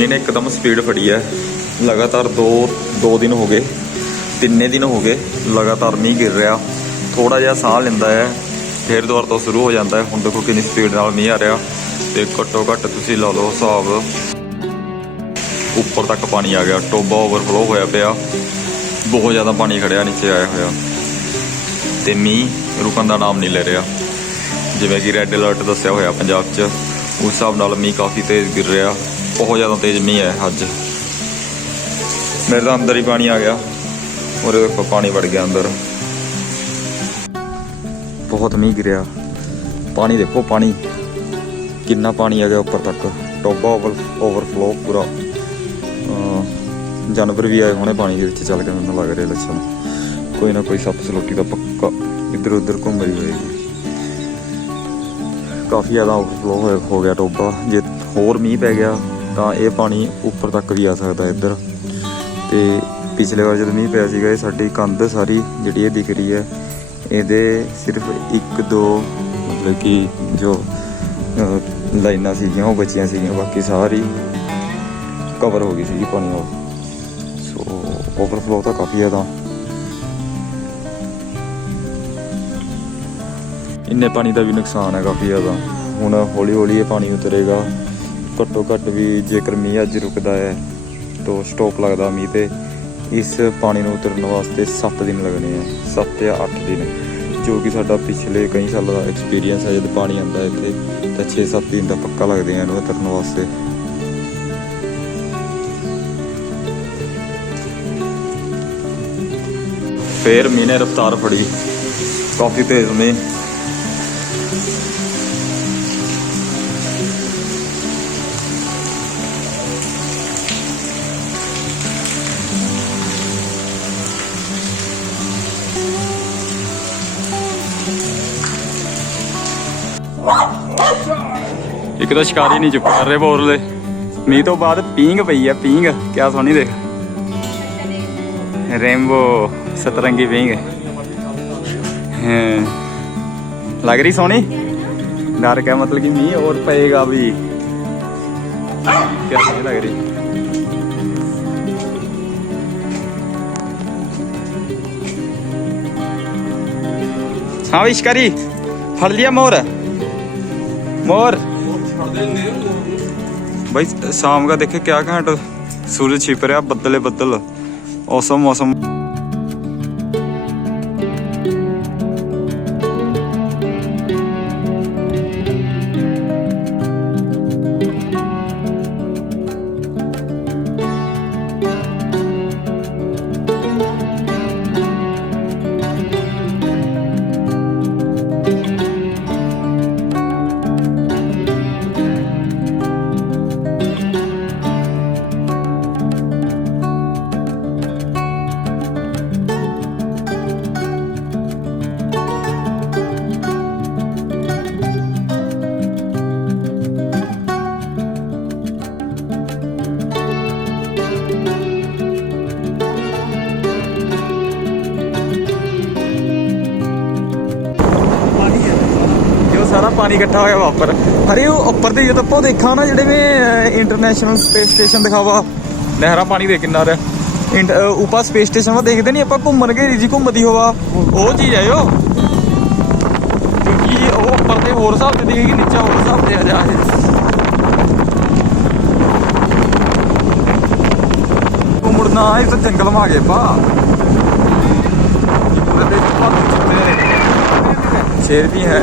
ਮੀਂਹ ਨੇ ਇੱਕਦਮ ਸਪੀਡ ਫੜੀ ਹੈ ਲਗਾਤਾਰ 2 2 ਦਿਨ ਹੋ ਗਏ, ਤਿੰਨੇ ਦਿਨ ਹੋ ਗਏ, ਲਗਾਤਾਰ ਮੀਂਹ ਗਿਰ ਰਿਹਾ। ਥੋੜਾ ਜਿਹਾ ਸਾਹ ਲੈਂਦਾ ਹੈ। ਫਿਰ ਦੁਬਾਰਾ ਤੋਂ ਸ਼ੁਰੂ ਹੋ ਜਾਂਦਾ ਹੈ। ਹੁਣ ਦੇਖੋ ਕਿੰਨੀ ਸਪੀਡ ਨਾਲ ਮੀਂਹ ਆ ਰਿਹਾ ਤੇ ਘੱਟੋ ਘੱਟ ਤੁਸੀਂ ਲਾ ਲਓ ਹਿਸਾਬ, ਉੱਪਰ ਤੱਕ ਪਾਣੀ ਆ ਗਿਆ। ਟੋਬਾ ਓਵਰਫਲੋ ਹੋਇਆ ਪਿਆ। ਬਹੁਤ ਜ਼ਿਆਦਾ ਪਾਣੀ ਖੜਿਆ, ਨੀਚੇ ਆਇਆ ਹੋਇਆ। ਤੇ ਮੀਂਹ ਰੁਕਣ ਦਾ ਨਾਮ ਨਹੀਂ ਲੈ ਰਿਹਾ। ਜਿਵੇਂ ਕਿ ਰੈੱਡ ਅਲਰਟ ਦੱਸਿਆ ਹੋਇਆ ਪੰਜਾਬ 'ਚ, ਉਸ ਹਿਸਾਬ ਨਾਲ ਮੀਂਹ ਕਾਫੀ ਤੇਜ਼ ਗਿਰ ਰਿਹਾ। ਬਹੁਤ ਜ਼ਿਆਦਾ ਤੇਜ਼ ਮੀਂਹ ਹੈ ਅੱਜ। ਮੇਰੇ ਤਾਂ ਅੰਦਰ ਹੀ ਪਾਣੀ ਆ ਗਿਆ। ਉਰੇ ਦੇਖੋ, ਪਾਣੀ ਵੜ ਗਿਆ ਅੰਦਰ। ਬਹੁਤ ਮੀਂਹ ਗਿਰਿਆ। ਪਾਣੀ ਦੇਖੋ, ਪਾਣੀ। ਕਿੰਨਾ ਪਾਣੀ ਆ ਗਿਆ ਉੱਪਰ ਤੱਕ। ਟੋਬਾ ਓਵਰ ਓਵਰਫਲੋ ਪੂਰਾ। ਜਾਨਵਰ ਵੀ ਆਏ ਹੋਣੇ ਪਾਣੀ ਦੇ ਵਿੱਚ, ਚੱਲ ਕੇ ਮੈਨੂੰ ਲੱਗ ਰਿਹਾ ਲੱਛਣ। ਕੋਈ ਨਾ ਕੋਈ ਸੱਪ ਸਲੋਟੀ ਦਾ ਪੱਕਾ ਇੱਧਰ ਉੱਧਰ ਘੁੰਮ ਰਹੀ ਹੋਏਗੀ। ਕਾਫੀ ਜ਼ਿਆਦਾ ਓਵਰਫਲੋ ਹੋ ਹੋ ਗਿਆ ਟੋਬਾ। ਜੇ ਹੋਰ ਮੀਂਹ ਪੈ ਗਿਆ ਤਾਂ ਇਹ ਪਾਣੀ ਉੱਪਰ ਤੱਕ ਵੀ ਆ ਸਕਦਾ ਇੱਧਰ। ਤੇ ਪਿਛਲੇ ਵਾਰ ਜਦੋਂ ਮੀਂਹ ਪਿਆ ਸੀਗਾ, ਇਹ ਸਾਡੀ ਕੰਧ ਸਾਰੀ ਜਿਹੜੀ ਇਹ ਦਿਖ ਰਹੀ ਹੈ, ਇਹਦੇ ਸਿਰਫ ਇੱਕ, ਦੋ ਮਤਲਬ ਕਿ ਜੋ ਲਾਈਨਾਂ ਸੀਗੀਆਂ, ਉਹ ਬਚੀਆਂ ਸੀਗੀਆਂ, ਬਾਕੀ ਸਾਰੀ ਕਵਰ ਹੋ ਗਈ ਸੀਗੀ ਪਾਣੀ ਨਾਲ। ਸੋ ਓਵਰਫਲੋ ਤਾਂ ਕਾਫੀ ਜ਼ਿਆਦਾ ਇੰਨੇ ਪਾਣੀ ਦਾ ਵੀ ਨੁਕਸਾਨ ਹੈ ਕਾਫੀ ਜ਼ਿਆਦਾ। ਹੁਣ ਹੌਲੀ ਹੌਲੀ ਇਹ ਪਾਣੀ ਉਤਰੇਗਾ। ਘੱਟੋ ਘੱਟ ਵੀ ਜੇਕਰ ਮੀਂਹ ਅੱਜ ਰੁਕਦਾ ਹੈ, ਤਾਂ ਸਟਾਪ ਲੱਗਦਾ ਮੀਂਹ ਤੇ। ਇਸ ਪਾਣੀ ਨੂੰ ਉਤਰਨ ਵਾਸਤੇ 7 ਦਿਨ ਲੱਗਣੇ ਆ 7 ਜਾਂ 8 ਦਿਨ। ਜੋ ਕਿ ਸਾਡਾ ਪਿਛਲੇ ਕਈ ਸਾਲਾਂ ਦਾ ਐਕਸਪੀਰੀਅੰਸ ਹੈ ਜਦ ਪਾਣੀ ਆਉਂਦਾ ਇੱਥੇ, ਤਾਂ 6-7 ਦਿਨ ਦਾ ਪੱਕਾ ਲੱਗਦੇ ਆ ਇਹਨੂੰ ਉਤਰਨ ਵਾਸਤੇ। ਫੇਰ ਮੀਂਹ ਨੇ ਰਫਤਾਰ ਫੜੀ। ਕਾਫੀ ਤੇਜ਼ ਮੀਂਹ। ਇੱਕ ਤਾਂ ਸ਼ਿਕਾਰੀ ਨਹੀਂ ਚੁੱਪ ਕਰ ਰਹੇ ਬੋਰਲੇ ਮੀਂਹ ਤੋਂ ਬਾਅਦ ਪੀਂਗ ਪਈ ਆ ਪੀਂਗ ਕਿਆ ਸੋਹਣੀ ਦੇਖ। ਰੇਨਬੋ ਸਤਰੰਗੀ ਪੀਂਗ ਲੱਗ ਰਹੀ ਸੋਹਣੀ? ਡਰ ਗਿਆ ਮਤਲਬ ਕਿ ਮੀਂਹ ਹੋਰ ਪਏਗਾ ਵੀ। ਕਿਆ ਸੋਹਣੀ ਲੱਗ ਰਹੀ। ਹਾਂ ਵੀ ਸ਼ਿਕਾਰੀ, ਫੜ ਲਿਆ ਮੋਰ। मोर भाई शाम का देखे क्या घंट सूरज छिप रहा बदले बदल मौसम मौसम ਪਾਣੀ ਇਕੱਠਾ ਹੋਇਆ ਵਾ ਉੱਪਰ ਅਰੇ ਉਹ ਉੱਪਰ ਤੇ ਜਦੋਂ ਆਪਾਂ ਦੇਖਾਂ ਨਾ ਜਿਹੜੇ ਵੀ ਇੰਟਰਨੈਸ਼ਨਲ ਸਪੇਸ ਸਟੇਸ਼ਨ ਦਿਖਾਵਾ, ਨਹਿਰਾ ਪਾਣੀ ਦੇ ਕਿਨਾਰੇ ਇੰਟ- ਸਪੇਸ ਸਟੇਸ਼ਨ ਵਾ, ਦੇਖਦੇ ਨਹੀਂ ਆਪਾਂ ਘੁੰਮਣ ਘੇਰੀ ਜੀ ਘੁੰਮਦੀ ਹੋਵਾ। ਉਹ ਚੀਜ਼ ਹੈ ਕਿਉਂਕਿ ਉਹ ਉੱਪਰ ਤੇ ਹੋਰ ਹਿਸਾਬ ਤੇ ਦਿਖੇਗੀ ਨੀਚੇ ਹੋਰ ਹਿਸਾਬ ਤੇ ਆ ਜਾ ਉਹ ਮੁੜਨਾ, ਇਹ ਤਾਂ ਜੰਗਲ ਮਾ ਗਏ ਪਾ ਸ਼ੇਰ ਵੀ ਹੈ।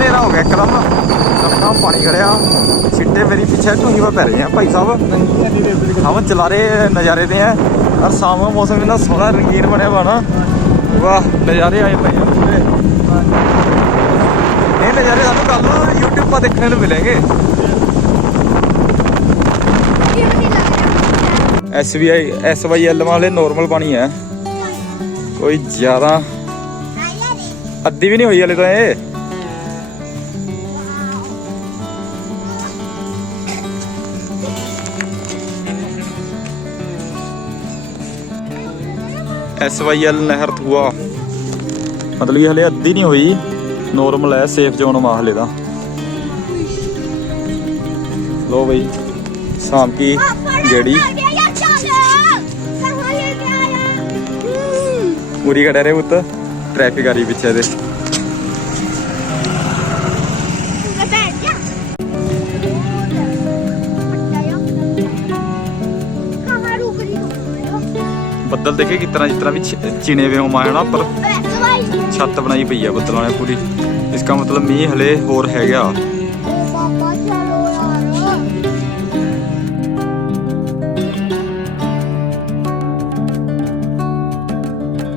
ਹਨੇਰਾ ਹੋ ਗਿਆ ਇੱਕਦਮ। ਸਭਨਾ ਪਾਣੀ ਖੜਿਆ। ਛਿੱਟੇ ਮੇਰੀ ਪਿੱਛੇ ਢੂੰਗੀ ਪੈ ਰਹੇ ਆ ਭਾਈ ਸਾਹਿਬ। ਹਮ ਚਲਾ ਰਹੇ ਨਜ਼ਾਰੇ ਦੇ ਆ। ਔਰ ਸ਼ਾਮ ਦਾ ਮੌਸਮ ਇੰਨਾ ਸੋਹਣਾ ਰੰਗੀਨ ਬਣਿਆ ਵਾ ਨਾ। ਵਾਹ ਨਜ਼ਾਰੇ ਆਏ ਪਏ ਆ ਇਹ ਨਜ਼ਾਰੇ ਸਾਨੂੰ ਕੱਲ ਨੂੰ YouTube 'ਤੇ ਦੇਖਣੇ ਨੂੰ ਮਿਲਣਗੇ। SBI SYL ਵਾਲੇ ਨਾਰਮਲ ਪਾਣੀ ਹੈ। ਕੋਈ ਜ਼ਿਆਦਾ ਅੱਧੀ ਵੀ ਨਹੀਂ ਹੋਈ ਹਲੇ ਤਾਂ ਇਹ। ਐਸ ਵਾਈ ਐਲ ਨਹਿਰ ਥੂਆ ਮਤਲਬ ਕਿ ਹਲੇ ਅੱਧੀ ਨਹੀਂ ਹੋਈ। ਨੋਰਮਲ ਹੈ ਸੇਫ ਜ਼ੋਨ ਮਾ ਹਲੇ ਦਾ ਲੋ ਬਈ ਸ਼ਾਮ ਕੀ ਜਿਹੜੀ। ਪੂਰੀ ਖੜੇ ਰਹੇ ਪੁੱਤ। ਟ੍ਰੈਫਿਕ ਆ ਰਹੀ ਪਿੱਛੇ ਦੇ ਬੱਦਲ ਦੇਖੇ ਕਿਸ ਤਰ੍ਹਾਂ, ਜਿਸ ਤਰ੍ਹਾਂ ਵੀ ਛ- ਚਿਣੇ ਵੇ ਹੋਮਾ ਹੈ ਨਾ ਪਰ ਛੱਤ ਬਣਾਈ ਪਈ ਆ ਬੱਦਲਾਂ ਨੇ ਪੂਰੀ। ਇਸਕਾ ਮਤਲਬ ਮੀਂਹ ਹਲੇ ਹੋਰ ਹੈਗਾ।